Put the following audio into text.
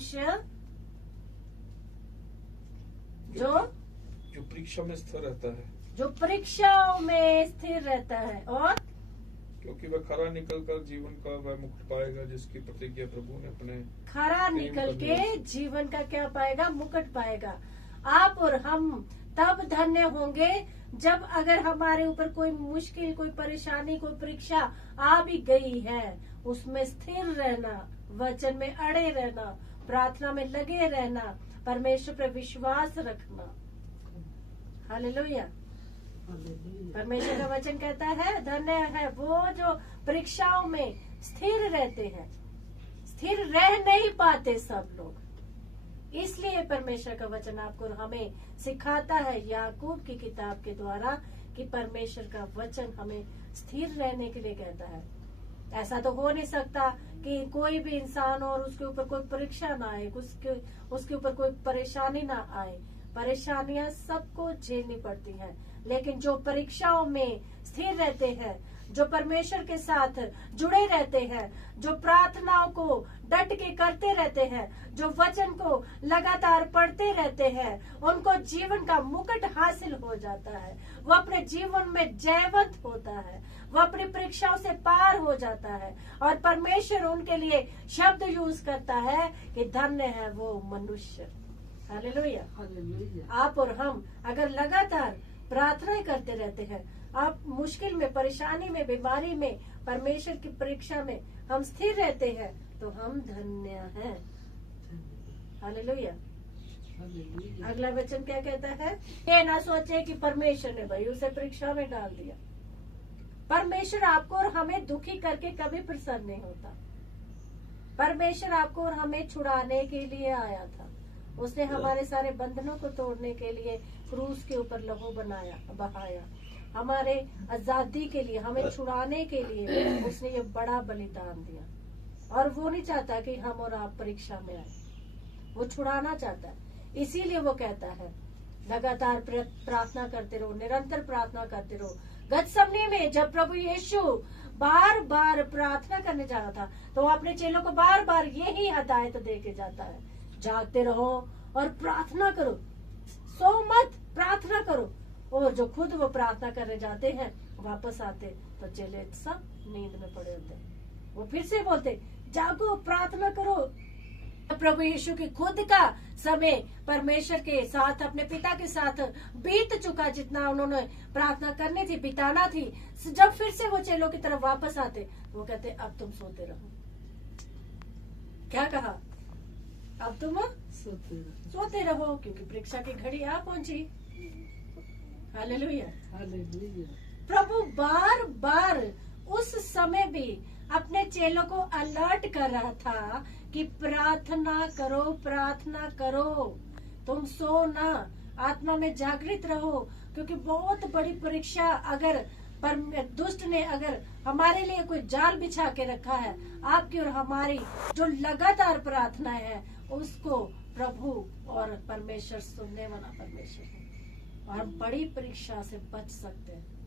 मनुष्य जो परीक्षा में स्थिर रहता है, जो परीक्षाओं में स्थिर रहता है, और क्योंकि वह खरा निकल कर जीवन का वह मुकुट पाएगा जिसकी प्रतिज्ञा प्रभु ने अपने खरा निकल के जीवन का क्या पाएगा? मुकुट पाएगा। आप और हम तब धन्य होंगे जब अगर हमारे ऊपर कोई मुश्किल, कोई परेशानी, कोई परीक्षा आ भी गई है, उसमें स्थिर रहना, वचन में अड़े रहना, प्रार्थना में लगे रहना, परमेश्वर पर विश्वास रखना। हालेलुया। परमेश्वर का वचन कहता है धन्य है वो जो परीक्षाओं में स्थिर रहते हैं। स्थिर रह नहीं पाते सब लोग, इसलिए परमेश्वर का वचन आपको और हमें सिखाता है याकूब की किताब के द्वारा कि परमेश्वर का वचन हमें स्थिर रहने के लिए कहता है। ऐसा तो हो नहीं सकता कि कोई भी इंसान और उसके ऊपर कोई परीक्षा ना आए, उसके ऊपर कोई परेशानी ना आए। परेशानियां सबको झेलनी पड़ती हैं, लेकिन जो परीक्षाओं में स्थिर रहते हैं, जो परमेश्वर के साथ जुड़े रहते हैं, जो प्रार्थनाओं को डट के करते रहते हैं, जो वचन को लगातार पढ़ते रहते हैं, उनको जीवन का मुकुट हासिल हो जाता है। वो अपने जीवन में जयवंत होता है, वो अपनी परीक्षाओं से पार हो जाता है, और परमेश्वर उनके लिए शब्द यूज करता है कि धन्य है वो मनुष्य। हालेलुया। आप और हम अगर लगातार प्रार्थना करते रहते हैं, आप मुश्किल में, परेशानी में, बीमारी में, परमेश्वर की परीक्षा में हम स्थिर रहते हैं, तो हम धन्य हैं। हालेलुया। अगला वचन क्या कहता है? ये ना सोचे कि परमेश्वर ने भाई उसे परीक्षा में डाल दिया। परमेश्वर आपको और हमें दुखी करके कभी प्रसन्न नहीं होता। परमेश्वर आपको और हमें छुड़ाने के लिए आया था। उसने हमारे सारे बंधनों को तोड़ने के लिए क्रूस के ऊपर लहू बहाया। हमारे आजादी के लिए, हमें छुड़ाने के लिए उसने ये बड़ा बलिदान दिया। और वो नहीं चाहता कि हम और आप परीक्षा में आए, वो छुड़ाना चाहता है। इसीलिए वो कहता है लगातार प्रार्थना करते रहो, निरंतर प्रार्थना करते रहो। गतसमनी में जब प्रभु यीशु बार बार प्रार्थना करने जा रहा था, तो वो अपने चेलों को बार बार यही हिदायत दे के जाता है, जागते रहो और प्रार्थना करो, सो मत, प्रार्थना करो। और जो खुद वो प्रार्थना करने जाते हैं, वापस आते तो चेले सब नींद में पड़े होते। वो फिर से बोलते जागो, प्रार्थना करो। प्रभु यीशु की खुद का समय परमेश्वर के साथ, अपने पिता के साथ बीत चुका, जितना उन्होंने प्रार्थना करनी थी, बिताना थी। जब फिर से वो चेलों की तरफ वापस आते, वो कहते अब तुम सोते रहो। क्या कहा? अब तुम सोते रहो, क्योंकि परीक्षा की घड़ी आ पहुंची। हालेलुया। प्रभु बार बार उस समय भी अपने चेलों को अलर्ट कर रहा था कि प्रार्थना करो, प्रार्थना करो, तुम सो ना, आत्मा में जागृत रहो, क्योंकि बहुत बड़ी परीक्षा अगर दुष्ट ने अगर हमारे लिए कोई जाल बिछा के रखा है, आपकी और हमारी जो लगातार प्रार्थना है, उसको प्रभु और परमेश्वर सुनने वाला परमेश्वर है, और हम बड़ी परीक्षा से बच सकते हैं।